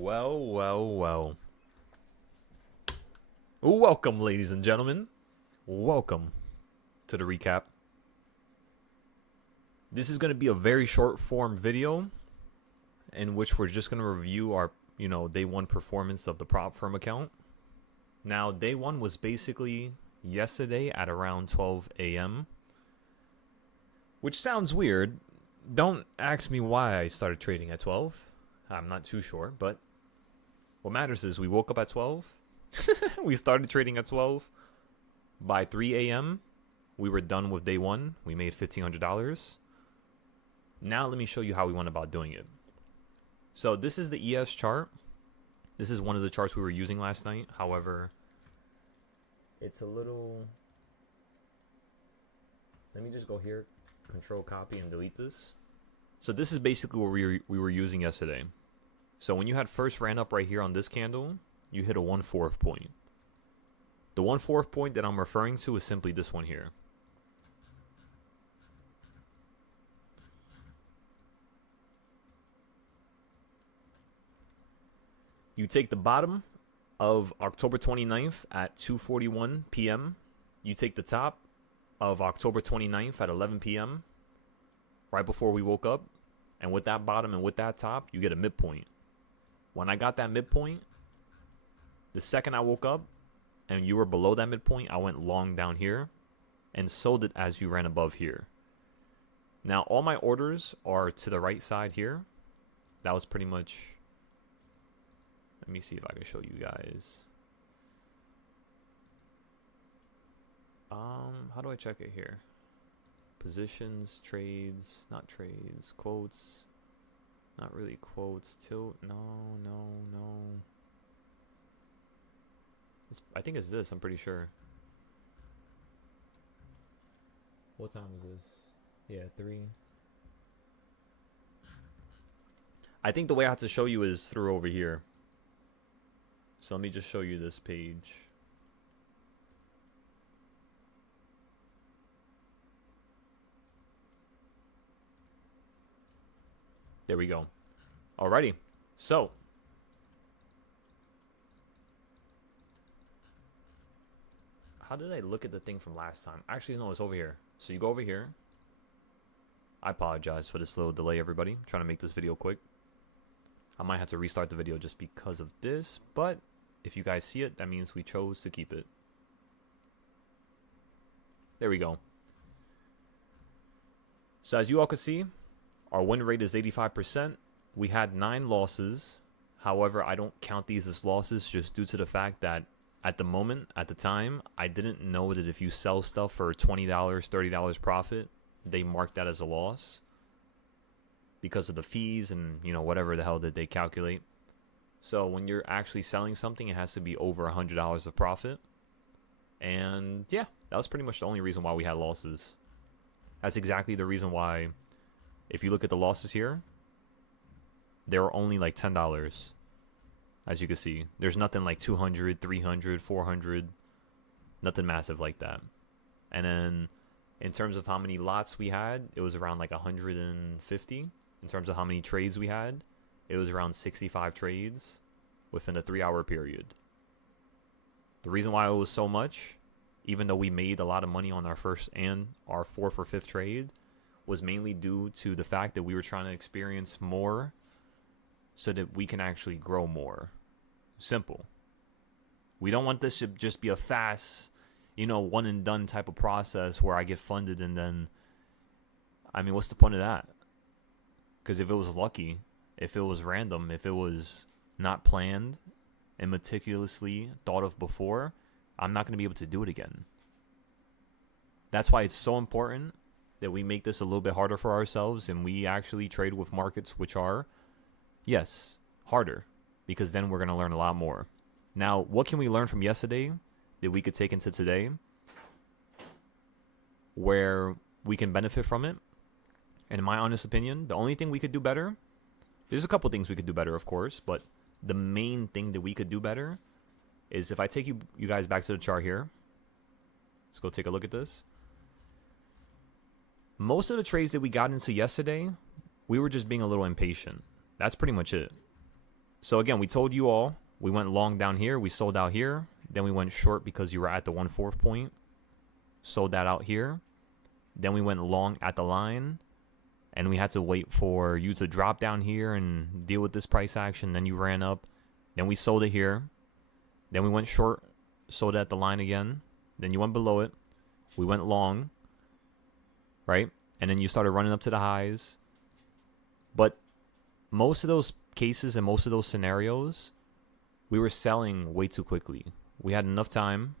Well. Welcome, ladies and gentlemen. Welcome to the recap. This is going to be a very short form video in which we're just going to review our, day one performance of the prop firm account. Now, day one was basically yesterday at around 12 a.m., which sounds weird. Don't ask me why I started trading at 12. I'm not too sure, but what matters is we woke up at 12. We started trading at 12. By 3 a.m., we were done with day one. We made $1,500. Now let me show you how we went about doing it. So this is the ES chart. This is one of the charts we were using last night. However, it's a little... Let me just go here, control copy and delete this. So this is basically what we were using yesterday. So when you had first ran up right here on this candle, you hit a 1/4 point. The 1/4 point that I'm referring to is simply this one here. You take the bottom of October 29th at 2:41 p.m. You take the top of October 29th at 11 p.m. right before we woke up. And with that bottom and with that top, you get a midpoint. When I got that midpoint, the second I woke up and you were below that midpoint, I went long down here and sold it as you ran above here. Now, all my orders are to the right side here. That was pretty much... Let me see if I can show you guys. How do I check it here? Positions, trades, not trades, quotes. Not really quotes. Tilt, no. I think it's this, I'm pretty sure. What time is this? Yeah, 3. I think the way I have to show you is through over here. So let me just show you this page. There we go. Alrighty. So how did I look at the thing from last time? Actually, no, it's over here. So you go over here. I apologize for this little delay, everybody. I'm trying to make this video quick. I might have to restart the video just because of this, but if you guys see it, that means we chose to keep it. There we go. So as you all can see, our win rate is 85%. We had 9 losses. However, I don't count these as losses just due to the fact that at the moment, at the time, I didn't know that if you sell stuff for $20, $30 profit, they mark that as a loss because of the fees and, whatever the hell that they calculate. So when you're actually selling something, it has to be over $100 of profit. And yeah, that was pretty much the only reason why we had losses. That's exactly the reason why, if you look at the losses here, they were only like $10. As you can see, there's nothing like 200, 300, 400, nothing massive like that. And then in terms of how many lots we had, it was around like 150. In terms of how many trades we had, it was around 65 trades within a 3-hour period. The reason why it was so much, even though we made a lot of money on our first and our 4th or 5th trade, was mainly due to the fact that we were trying to experience more so that we can actually grow more. Simple. We don't want this to just be a fast, one and done type of process where I get funded and then, what's the point of that? Because if it was lucky, if it was random, if it was not planned and meticulously thought of before, I'm not going to be able to do it again. That's why it's so important that we make this a little bit harder for ourselves and we actually trade with markets which are, yes, harder, because then we're going to learn a lot more. Now, what can we learn from yesterday that we could take into today where we can benefit from it? And in my honest opinion, the only thing we could do better, there's a couple things we could do better, of course, but the main thing that we could do better is if I take you guys back to the chart here. Let's go take a look at this. Most of the trades that we got into yesterday, we were just being a little impatient. That's pretty much it. So again, we told you all, we went long down here, we sold out here, then we went short because you were at the 1/4 point, sold that out here, then we went long at the line, and we had to wait for you to drop down here and deal with this price action. Then you ran up, then we sold it here, then we went short, sold it at the line again, then you went below it, we went long, right? And then you started running up to the highs. But most of those cases and most of those scenarios, we were selling way too quickly. We had enough time.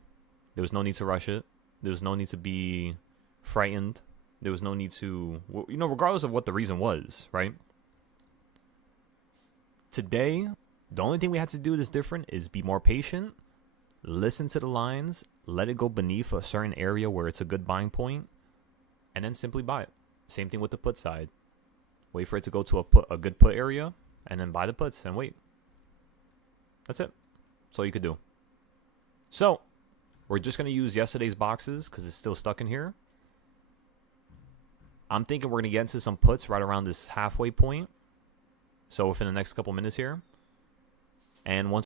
There was no need to rush it. There was no need to be frightened. There was no need to, regardless of what the reason was, right? Today, the only thing we had to do that's different is be more patient, listen to the lines, let it go beneath a certain area where it's a good buying point, and then simply buy it. Same thing with the put side. Wait for it to go to a good put area, and then buy the puts and wait. That's it. That's all you could do. So, we're just going to use yesterday's boxes because it's still stuck in here. I'm thinking we're going to get into some puts right around this halfway point. So, within the next couple minutes here. And once